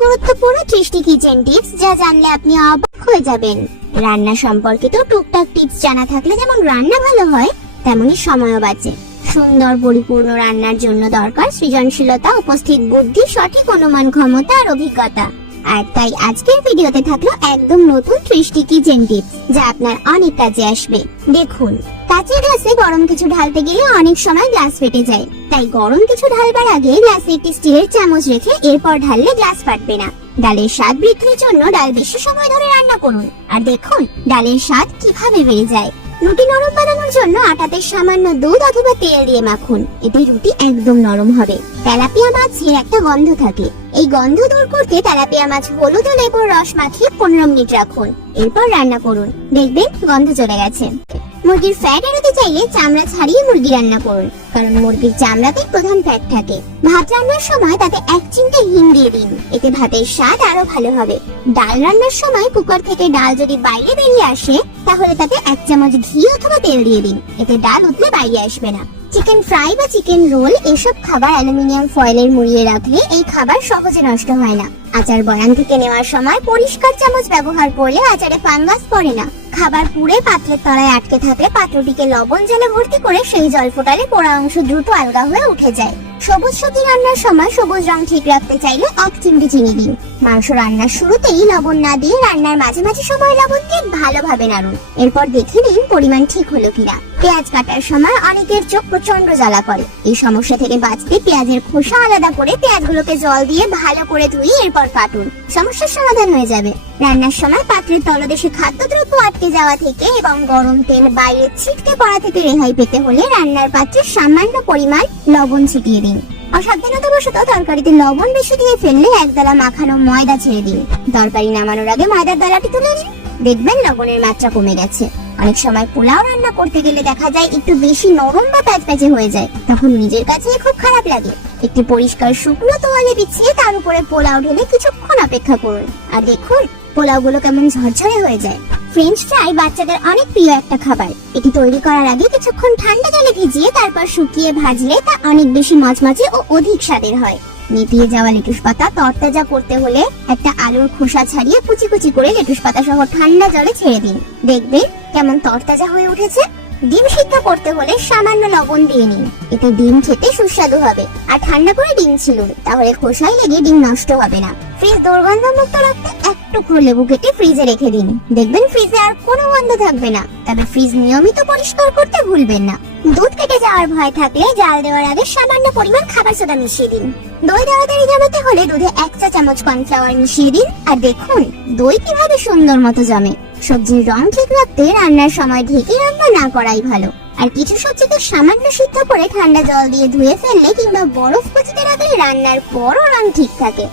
গুরুত্বপূর্ণ ত্রিশটি kitchen tips যা জানলে আপনি অবাক হয়ে যাবেন। রান্না সম্পর্কিত টুকটাক টিপস জানা থাকলে যেমন রান্না ভালো হয় তেমনি সময়ও বাঁচে। সুন্দর, পরিপূর্ণ রান্নার জন্য দরকার সৃজনশীলতা, উপস্থিত বুদ্ধি, সঠিক অনুমান, ক্ষমতা আর অভিজ্ঞতা। আর তাই আজকের ভিডিওতে থাকল একদম নতুন ত্রিশটি কিচেন টিপস যা আপনার অনেক কাজে আসবে। দেখুন। কাঁচের গ্লাসে গরম কিছু ঢালতে গেলে অনেক সময় গ্লাস ফেটে যায়। তাই গরম কিছু ঢালবার আগে গ্লাসে একটি স্টিলের চামচ রেখে এরপর ঢাললে গ্লাস ফাটবে না। ডালের স্বাদ বৃদ্ধির জন্য ডাল বেশি সময় ধরে রান্না করুন। আর দেখুন, ডালের স্বাদ কীভাবে বেড়ে যায়। রুটি নরম বানানোর জন্য আটাতে সামান্য দুধ অথবা তেল দিয়ে মাখুন। এতে রুটি একদম নরম হবে। তেলাপিয়া মাছের একটা গন্ধ থাকে। এই গন্ধ দূর করতে তেলাপিয়া মাছ হলুদ ও লেবুর রস মাখিয়ে পনেরো মিনিট রাখুন। এরপর রান্না করুন। দেখবেন গন্ধ চলে গেছে। মুরগির ফ্যাট এড়াতে চাইলে চামড়া ছাড়িয়ে মুরগি রান্না করুন। কারণ মুরগির চামড়াতে প্রধান ফ্যাট থাকে। ভাত রান্নার সময় তাতে এক চিমটে হিং দিয়ে দিন। এতে ভাতের স্বাদ আরও ভালো হবে। ডাল রান্নার সময় কুকার থেকে ডাল যদি বাইরে বেরিয়ে আসে, তাহলে তাতে এক চামচ ঘি অথবা তেল দিয়ে দিন। এতে ডাল উঠলে বাইরে আসবে না। চিকেন ফ্রাই বা চিকেন রোল এসব খাবার অ্যালুমিনিয়াম ফয়েলের মুড়িয়ে রাখলে এই খাবার সহজে নষ্ট হয় না। আচার বয়ান থেকে নেওয়ার সময় পরিষ্কার চামচ ব্যবহার করলে আচারে ফাঙ্গাস পড়ে না। খাবার পুড়ে পাত্রের তলায় আটকে থাকলে পাত্রটিকে লবণ জলে ভর্তি করে সেই জল ফোটালে পোড়া অংশ দ্রুত আলগা হয়ে উঠে যায়। সবুজ সবজি রান্নার সময় সবুজ রং ঠিক রাখতে চাইলে এক চিমটি চিনি দিন। মাংস রান্নার শুরুতেই লবণ না দিয়ে রান্নার মাঝে মাঝে সময় লবণ দিয়ে ভালোভাবে নাড়ুন। এরপর দেখে নিন পরিমাণ ঠিক হলো কিনা। পেঁয়াজ কাটার সময় অনেকের চোখ প্রচণ্ড জ্বালা করে। এই সমস্যা থেকে বাঁচতে পেঁয়াজের খোসা আলাদা করে পেঁয়াজগুলোকে জল দিয়ে ভালো করে ধুয়ে এরপর কাটুন। সমস্যার সমাধান হয়ে যাবে। রান্নার সময় পাত্রের তলদেশে খাদ্যদ্রব্য আটকে যাওয়া থেকে এবং গরম তেল বাইরে ছিটকে পড়া থেকে রেহাই পেতে হলে রান্নার পাত্রে সামান্য পরিমাণ লবণ ছিটিয়ে দিন। অসাবধানতাবশত তরকারিতে লবণ বেশি দিয়ে ফেললে একদলা মাখানো ময়দা ছেড়ে দিন। তরকারি নামানোর আগে ময়দার দলাটি তুলে নিন। দেখবেন লবণের মাত্রা কমে গেছে। অনেক সময় পোলাও রান্না করতে গেলে দেখা যায় একটু বেশি নরম বা প্যাচপ্যাচে হয়ে যায়। তখন নিজের কাছে খুব খারাপ লাগে। একটি পরিষ্কার শুকনো তোয়ালে বিছিয়ে তার উপরে পোলাও ঢেলে কিছুক্ষণ অপেক্ষা করুন। আর দেখুন, পোলাওগুলো কেমন ঝরঝরে হয়ে যায়। ফ্রেঞ্চ ফ্রাই বাচ্চাদের অনেক প্রিয় একটা খাবার। এটি তৈরি করার আগে কিছুক্ষণ ঠান্ডা জলে ভিজিয়ে তারপর শুকিয়ে ভাজলে তা অনেক বেশি মচমচে ও অধিক স্বাদের হয়। নেতিয়ে যাওয়া লেটুস পাতা তরতাজা করতে হলে একটা আলুর খোসা ছাড়িয়ে কুচি কুচি করে লেটুস পাতা সহ ঠান্ডা জলে ছেড়ে দিন। দেখবেন কেমন তরতাজা হয়ে উঠেছে, ডিম সিদ্ধ করতে হলে সামান্য লবণ দিয়ে নিন। এতে ডিম খেতে সুস্বাদু হবে, আর ঠান্ডা করে ডিম ছিলুন, তাহলে খোসায় লেগে ডিম নষ্ট হবে না। ফ্রিজ দুর্গন্ধ মুক্ত রাখতে এক টুকরো লেবু কেটে ফ্রিজে রেখে দিন। দেখবেন ফ্রিজে আর কোনো গন্ধ থাকবে না, তবে ফ্রিজ নিয়মিত পরিষ্কার করতে ভুলবেন না। দুধ কেটে যাওয়ার ভয় থাকলে জাল দেওয়ার আগে সামান্য পরিমাণ খাবার সোডা মিশিয়ে দিন। দই তাড়াতাড়ি জমাতে হলে দুধে এক চা চামচ কর্নফ্লাওয়ার মিশিয়ে দিন, আর দেখুন দই কীভাবে সুন্দর মতো জমে। সবজির রং ঠিক রাখতে রান্নার সময় ঢেকে রান্না না করাই ভালো। আর কিছু সবজিকে সামান্য সিদ্ধ করে ঠান্ডা জল দিয়ে ধুয়ে ফেললে কিংবা বরফ কুচিতে রাখলে রান্নার পরও রং ঠিক থাকে।